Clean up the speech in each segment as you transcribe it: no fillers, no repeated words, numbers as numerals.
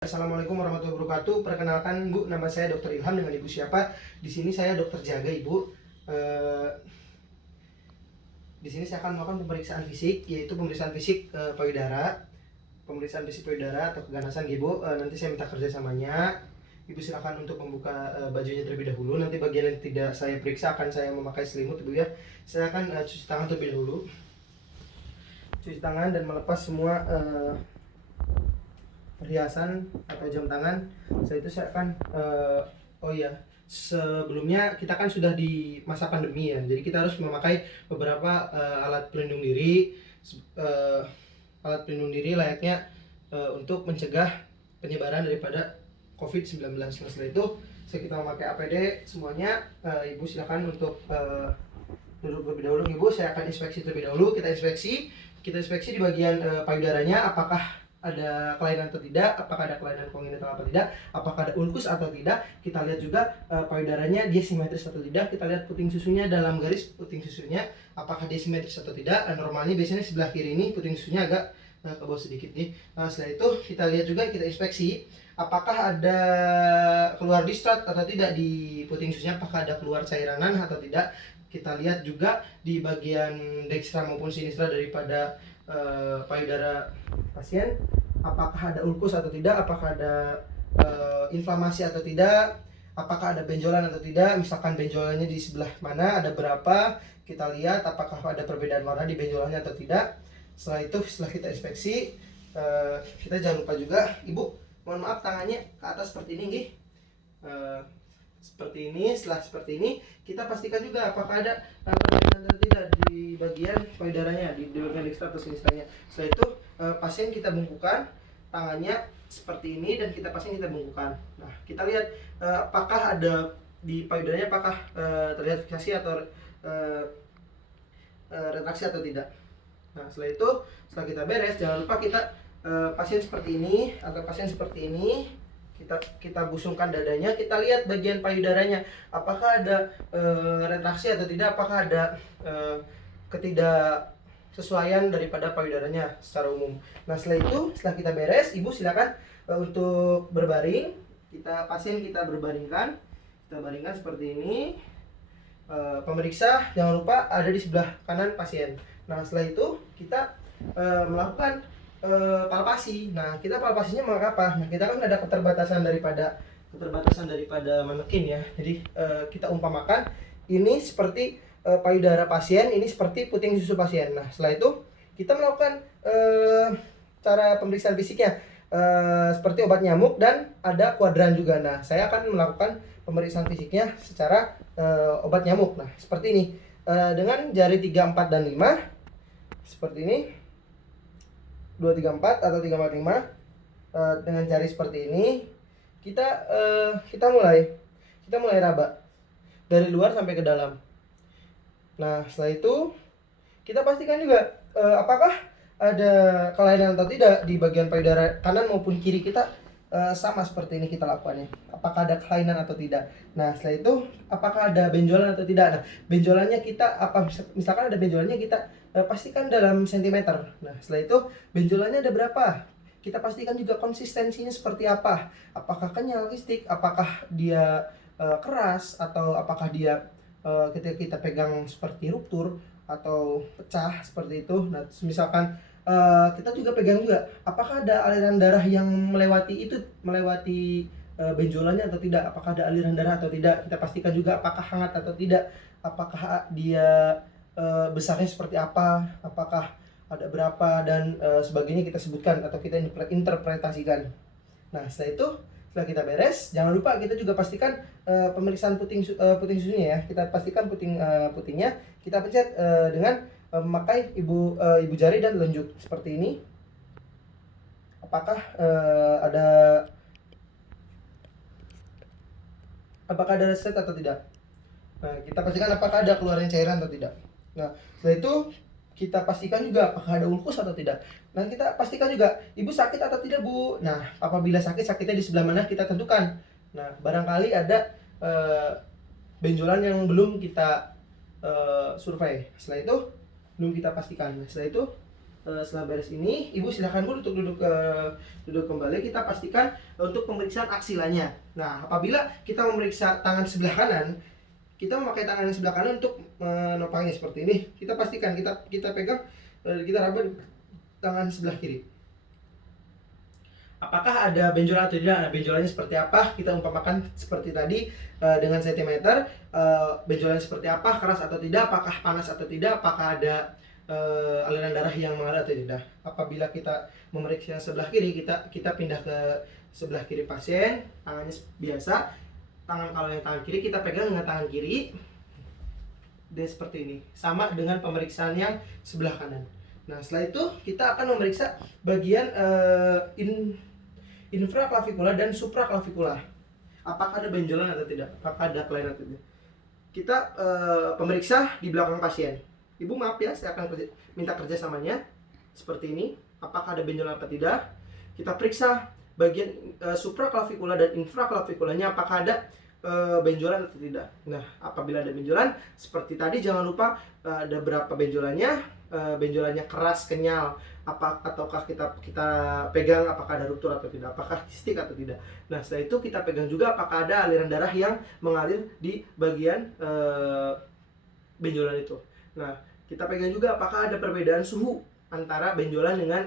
Assalamualaikum warahmatullahi wabarakatuh. Perkenalkan Bu, nama saya Dr. Ilham, dengan Ibu siapa? Di sini saya dokter jaga Ibu. Di sini saya akan melakukan pemeriksaan fisik, yaitu pemeriksaan fisik payudara, pemeriksaan fisik payudara atau keganasan Ibu. Nanti saya minta kerjasamanya. Ibu silakan untuk membuka bajunya terlebih dahulu. Nanti bagian yang tidak saya periksa akan saya memakai selimut Ibu ya. Saya akan cuci tangan terlebih dahulu. Cuci tangan dan melepas semua perhiasan atau jam tangan. Setelah itu saya akan sebelumnya kita kan sudah di masa pandemi ya, jadi kita harus memakai beberapa alat pelindung diri, layaknya untuk mencegah penyebaran daripada COVID-19. Setelah itu kita memakai APD semuanya. Ibu silakan untuk duduk terlebih dahulu Ibu. Saya akan inspeksi terlebih dahulu. Kita inspeksi di bagian payudaranya, apakah ada kelainan atau tidak, apakah ada kelainan kongenital atau tidak, apakah ada ulkus atau tidak. Kita lihat juga payudaranya dia simetris atau tidak. Kita lihat puting susunya, dalam garis puting susunya apakah dia simetris atau tidak. Normalnya biasanya sebelah kiri ini puting susunya agak ke bawah sedikit nih. Setelah itu kita lihat juga, kita inspeksi apakah ada keluar discharge atau tidak di puting susunya, apakah ada keluar cairan atau tidak. Kita lihat juga di bagian dextra maupun sinistra daripada payudara pasien, apakah ada ulkus atau tidak, apakah ada inflamasi atau tidak, apakah ada benjolan atau tidak. Misalkan benjolannya di sebelah mana, ada berapa, kita lihat apakah ada perbedaan warna di benjolannya atau tidak. Setelah itu, setelah kita inspeksi, kita jangan lupa juga, Ibu, mohon maaf tangannya ke atas seperti ini nih. Seperti ini. Setelah seperti ini, kita pastikan juga apakah ada perbedaan atau tidak di bagian payudaranya, di bagian dextra atau sinistranya. Setelah itu pasien kita bungkukan tangannya seperti ini, dan pasien kita bungkukan. Nah, kita lihat apakah ada di payudaranya, apakah terlihat fiksasi atau retraksi atau tidak. Nah, setelah itu, setelah kita beres, jangan lupa kita pasien seperti ini atau pasien seperti ini, kita busungkan dadanya, kita lihat bagian payudaranya apakah ada retraksi atau tidak, apakah ada ketidaksesuaian daripada payudaranya secara umum. Nah, setelah kita beres, Ibu silakan untuk berbaring. Pasien kita baringkan seperti ini. Pemeriksa jangan lupa ada di sebelah kanan pasien. Nah, setelah itu kita melakukan palpasi. Nah, kita palpasinya mengapa? Nah, kita kan ada keterbatasan daripada manekin ya. Jadi kita umpamakan ini seperti payudara pasien, ini seperti puting susu pasien. Nah, setelah itu kita melakukan cara pemeriksaan fisiknya seperti obat nyamuk, dan ada kuadran juga. Nah, saya akan melakukan pemeriksaan fisiknya secara obat nyamuk. Nah, seperti ini, dengan jari 3, 4, dan 5 seperti ini. 2, 3, 4 atau 3, 4, 5 dengan jari seperti ini. Kita mulai raba dari luar sampai ke dalam. Nah, setelah itu kita pastikan juga apakah ada kelainan atau tidak di bagian payudara kanan maupun kiri kita. Sama seperti ini kita lakukannya, apakah ada kelainan atau tidak. Nah, setelah itu apakah ada benjolan atau tidak. Nah, benjolannya misalkan ada benjolannya, kita pastikan dalam sentimeter. Nah, setelah itu benjolannya ada berapa, kita pastikan juga konsistensinya seperti apa, apakah kenyal, stick, apakah dia keras, atau apakah dia ketika kita pegang seperti ruptur atau pecah seperti itu. Nah, misalkan kita juga pegang juga apakah ada aliran darah yang melewati benjolannya atau tidak, apakah ada aliran darah atau tidak. Kita pastikan juga apakah hangat atau tidak, apakah dia besarnya seperti apa, apakah ada berapa, dan sebagainya kita sebutkan atau kita interpretasikan. Nah, setelah kita beres, jangan lupa kita juga pastikan pemeriksaan puting susunya ya. Kita pastikan putingnya kita pencet dengan memakai ibu jari dan telunjuk seperti ini. Apakah ada reset atau tidak. Nah, kita pastikan apakah ada keluarnya cairan atau tidak. Nah, setelah itu kita pastikan juga apakah ada ulkus atau tidak. Nah, kita pastikan juga ibu sakit atau tidak, Bu. Nah, apabila sakitnya di sebelah mana kita tentukan. Nah, barangkali ada benjolan yang belum kita survei. Setelah itu belum kita pastikan. Setelah itu setelah beres ini, Ibu silakan Bu untuk duduk kembali. Kita pastikan untuk pemeriksaan aksilanya. Nah, apabila kita memeriksa tangan sebelah kanan, kita memakai tangan yang sebelah kanan untuk menopangnya seperti ini. Kita pastikan kita pegang, kita raba tangan sebelah kiri. Apakah ada benjolan atau tidak? Nah, benjolannya seperti apa? Kita umpamakan seperti tadi dengan sentimeter. Benjolannya seperti apa? Keras atau tidak? Apakah panas atau tidak? Apakah ada aliran darah yang mengalir atau tidak? Apabila kita memeriksa sebelah kiri, kita pindah ke sebelah kiri pasien, tangannya biasa. Kalau yang tangan kiri kita pegang dengan tangan kiri. Dan seperti ini. Sama dengan pemeriksaan yang sebelah kanan. Nah, setelah itu kita akan memeriksa bagian infraklavikular dan supraklavikular. Apakah ada benjolan atau tidak? Apakah ada kelainan atau tidak? Kita pemeriksa di belakang pasien. Ibu maaf ya, saya akan minta kerjasamanya seperti ini. Apakah ada benjolan atau tidak? Kita periksa bagian supraklavikular dan infraklavikularnya, apakah ada benjolan atau tidak. Nah, apabila ada benjolan seperti tadi, jangan lupa ada berapa benjolannya. Benjolannya keras, kenyal, ataukah kita pegang apakah ada ruptur atau tidak, apakah kistik atau tidak. Nah, setelah itu kita pegang juga apakah ada aliran darah yang mengalir di bagian benjolan itu. Nah, kita pegang juga apakah ada perbedaan suhu antara benjolan dengan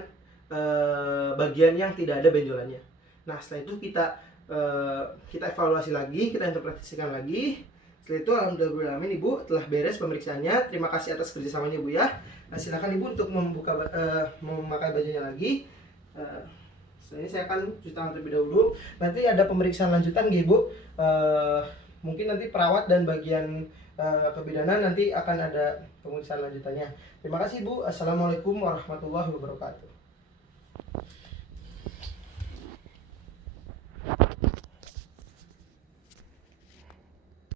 bagian yang tidak ada benjolannya. Nah, setelah itu kita evaluasi lagi, kita interpretasikan lagi. Setelah itu alhamdulillah Ibu telah beres pemeriksaannya. Terima kasih atas kerjasamanya Bu ya. Silakan Ibu untuk memakai bajunya lagi. Selanjutnya saya akan cuci tangan terlebih dahulu. Nanti ada pemeriksaan lanjutan Ibu. Mungkin nanti perawat dan bagian kebidanan nanti akan ada pemeriksaan lanjutannya. Terima kasih Bu. Assalamualaikum warahmatullahi wabarakatuh.